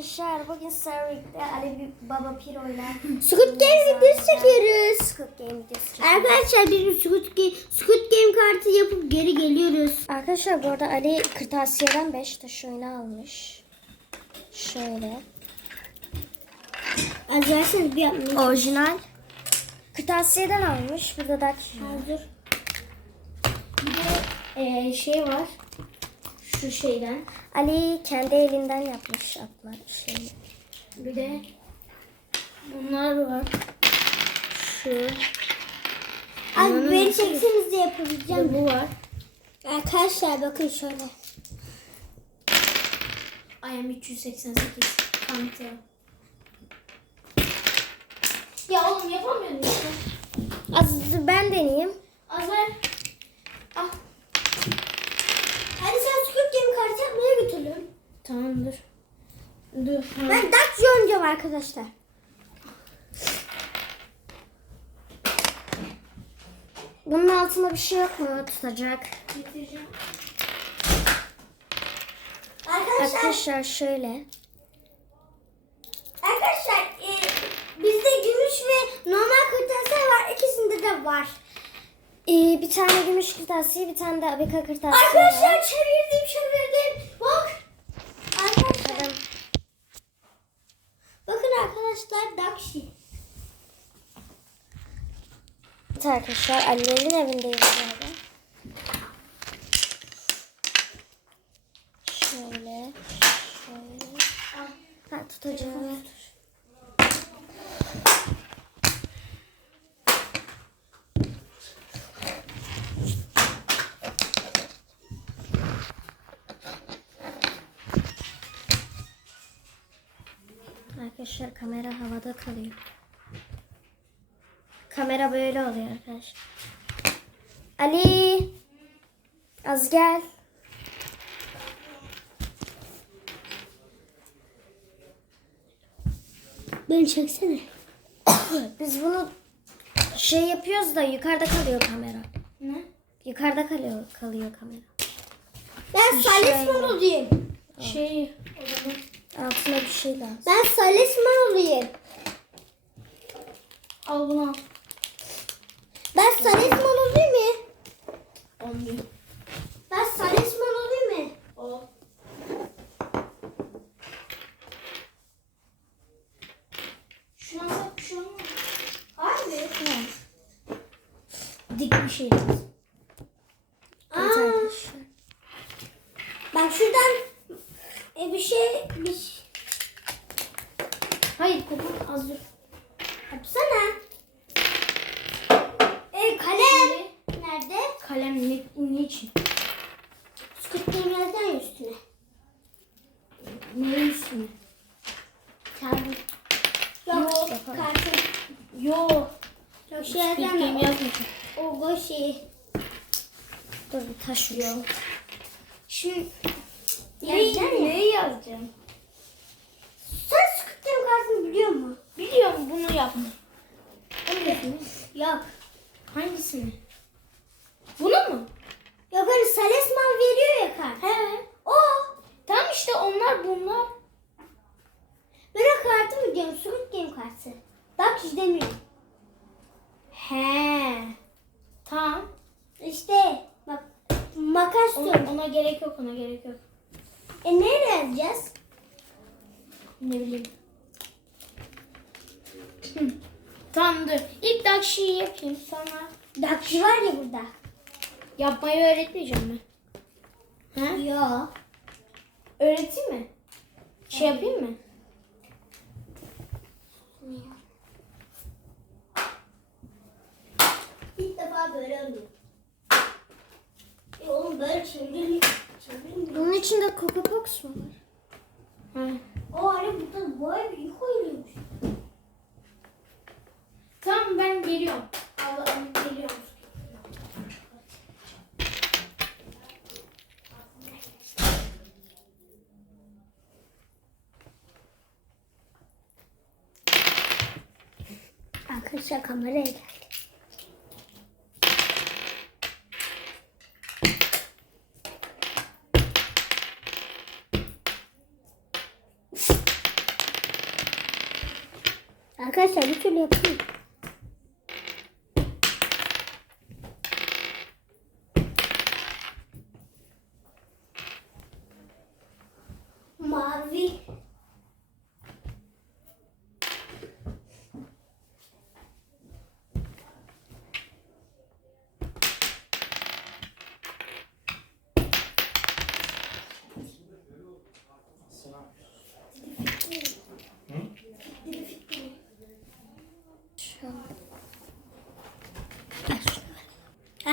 Arkadaşlar bugün Sarık'ta Ali bir Baba Piro'yla Squid Game videosu çekiyoruz. Squid Game videosu çekiyoruz. Arkadaşlar biz Squid Game, Squid Game kartı yapıp geri geliyoruz. Arkadaşlar bu arada Ali kırtasiyeden 5 taş oyunu almış. Şöyle. Az verseniz bir yapmayın. Orijinal. Kırtasiyeden almış. Burada da Hazır. Bir de eee, şey var. Şu şeyden. Ali kendi elinden yapmış atlar şeyi. Bir de bunlar var. Şu. Abi beni çekseniz de yapabileceğim. Bu var. Arkadaşlar bakın şöyle. IM 388 kanıtı. Ya oğlum yapamıyorum işte. Az ben deneyeyim. Az ver. Al. Hadi sen Squid Game kartı yapmaya götürün. Tamam dur. Dur. Ben Dutch oynayacağım arkadaşlar. Bunun altında bir şey yok mu tutacak? getireceğim. Arkadaşlar, Arkadaşlar şöyle. Arkadaşlar e, bizde gümüş ve normal kırtasiye var. İkisinde de var. Ee, bir tane gümüş kırtasiye, bir tane de abika kırtasiye var. Arkadaşlar çevirdim çevirdim. Bak. Arkadaşlar. Bakalım. Bakın Dakşi. Evet arkadaşlar Ali'lerin evindeyiz burada. Şöyle. Şöyle. Ha tutacağım. Arkadaşlar kamera havada kalıyor. Kamera böyle oluyor arkadaşlar. Ali. Az gel. Beni çeksene. Biz bunu şey yapıyoruz da yukarıda kalıyor kamera. Ne? Yukarıda kalıyor kalıyor kamera. Ben Salisman olayım. Şey. Altına bir şey lazım. Ben Salisman olayım. Al bunu al. Ben Salisman olayım mı? Olmuyor. Ben Salisman olayım mı? Ol. Şunu alsak bir şey olmaz. Harbi. Dik bir şey lazım. Evet arkadaşlar. Bak şuradan e, bir şey bir Hayır kapat az dur. Yapsana. E kalem. Nerede? Kalem ne, ne için? Squid Game yazdan ya üstüne. Ne üstüne? Kağıdı. Yok. Kartı. Yo. Yok şey Game da. yazmayacağım. O boş şey. Dur bir taş yok. Şimdi Yazacağım ya. neyi yazacağım? Sen Game kartını biliyor musun? Biliyorum bunu yapma. Hangisini? Yok. Hangisini? Bunu mu? Yok hani Salisman veriyor ya kart. He. O. Tamam işte onlar bunlar. O kartı mı diyorum? Squid Game kartı. Bak hiç demiyorum. He. Tamam. İşte bak makas Ona, diyorum. ona gerek yok ona gerek yok. E nereye yazacağız? Ne bileyim. Tamam dur. İlk dakşiyi yapayım sonra Dakçı var ya burada. yapmayı öğretmeyeceğim ben. He? Yok. Öğreteyim mi? Şey yapayım mı? İlk defa böyle oluyor. E oğlum böyle çeviriliyor. Bunun içinde Coca Pox mu var? He. O hani burada boya bir koyuluyormuş. Tamam ben geliyorum. Abla geliyorum. Arkadaşlar kameraya geldi. Arkadaşlar bir türlü yapayım. Mavi.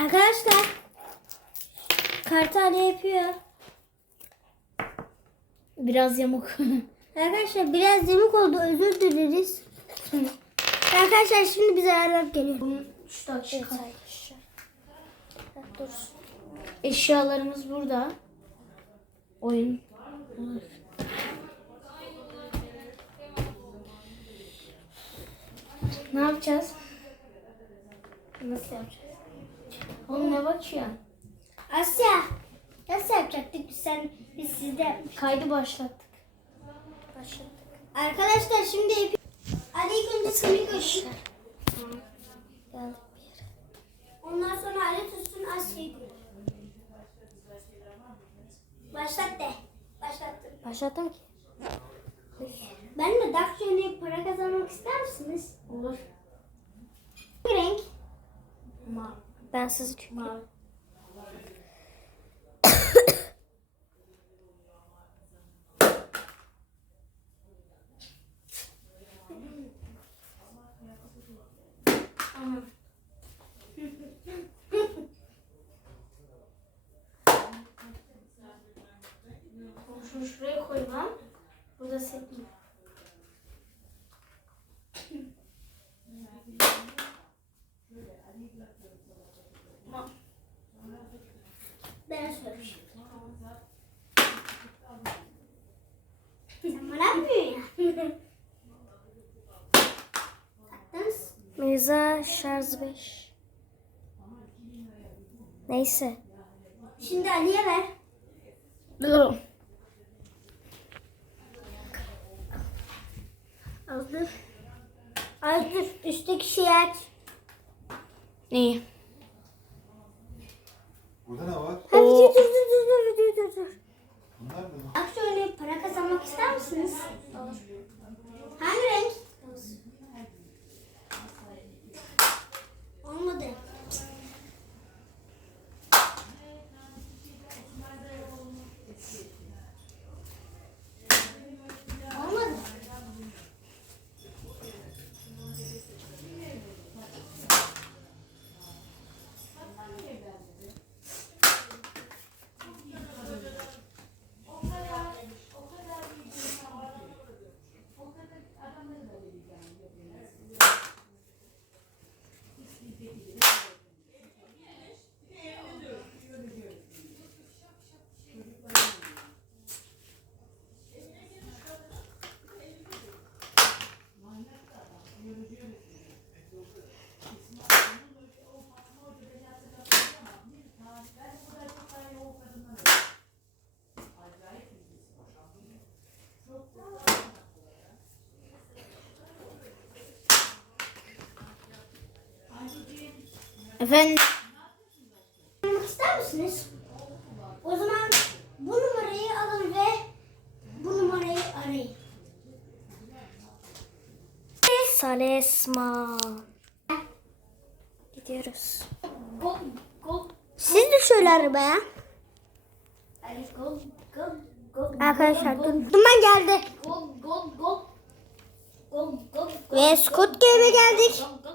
Arkadaşlar kartane yapıyor. Biraz yamuk. Arkadaşlar biraz yamuk oldu özür dileriz. Arkadaşlar şimdi bize ayarlar geliyor. Şu da Dursun. Eşyalarımız burada. Oyun. Ne yapacağız? Nasıl yapacağız? Oğlum ne bakıyorsun? Asya nasıl yapacaktık biz sen biz sizde yapmıştık. Kaydı başlattık. Başladık. Arkadaşlar şimdi yap- Ali ilk önce seni yere. Ondan sonra Ali tutsun Asya'yı koy. Başlat de. Başlattım. Başlattım ki. Ben de Dark oynayıp para kazanmak ister misiniz? Olur. Renk. Ma Ben sizi çünkü. Şunu şuraya koy lan. Burada set mi? Tamam. Ben söylemişim. Sen bana. Attınız. Mirza şarj 5. Neyse. Şimdi Ali'ye ver. Dur. Hazır. Hazır. Üstteki şeyi aç. İyi. Burada ne var? Ha, dur dur dur dur video dur dur. Bunlar ne? Oynayıp para kazanmak ister misiniz? Hangi renk? Efendim? Oynamak ister misiniz? O zaman bu numarayı alın ve bu numarayı arayın. Salesma. Gidiyoruz. Gol, gol, Siz de şöyle arabaya. Ali gol, gol, gol. Arkadaşlar. Duman geldi. Gol, gol, gol. Gol, gol, gol. Ve Squid Game'e geldik. Gol, gol.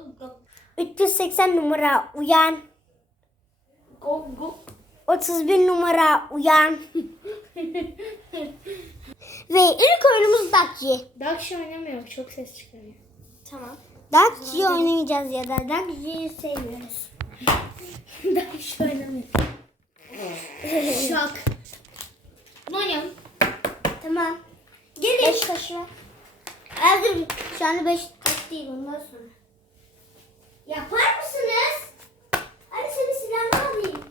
380 numara uyan. Gol, gol. 31 numara uyan. ve ilk oyunumuz Dakji. Dakşi oynamıyor. Çok ses çıkarıyor. Tamam. Dakji oynayacağız ya da Dakji'yi seviyoruz. Dakşi oynamıyor. Şak. Bunu oynayalım. Tamam. Gelin. Beş taşı. Hazır. Şu anda 5 değil ondan sonra. Yapar mısınız? Anne seni silahını alayım.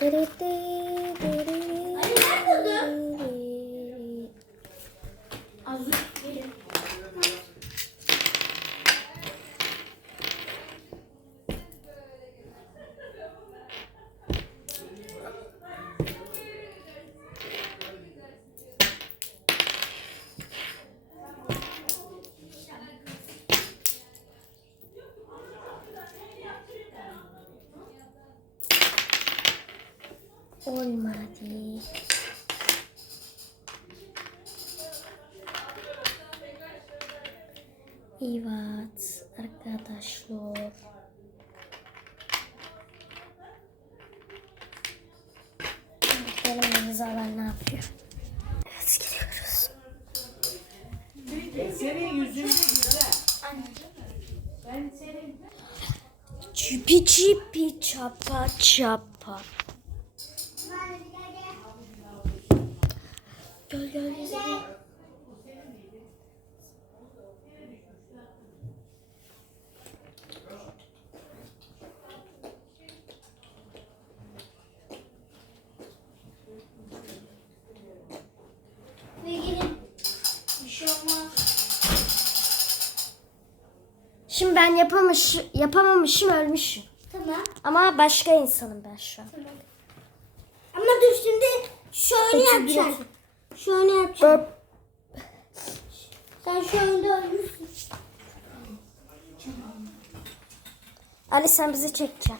Dırırırır. Evet arkadaşlar. Benim imzalar ne yapıyor? Evet gidiyoruz. Senin yüzün güzel. Ben senin Çipi çipi çapa çapa. Gel gel gel. Şimdi ben yapamamış, yapamamışım ölmüşüm. tamam. Ama başka insanım ben şu an. Ama dur şimdi şöyle Peki, yapacaksın. Şöyle yapacaksın. Sen şu anda ölmüşsün. Ali sen bizi çekeceksin.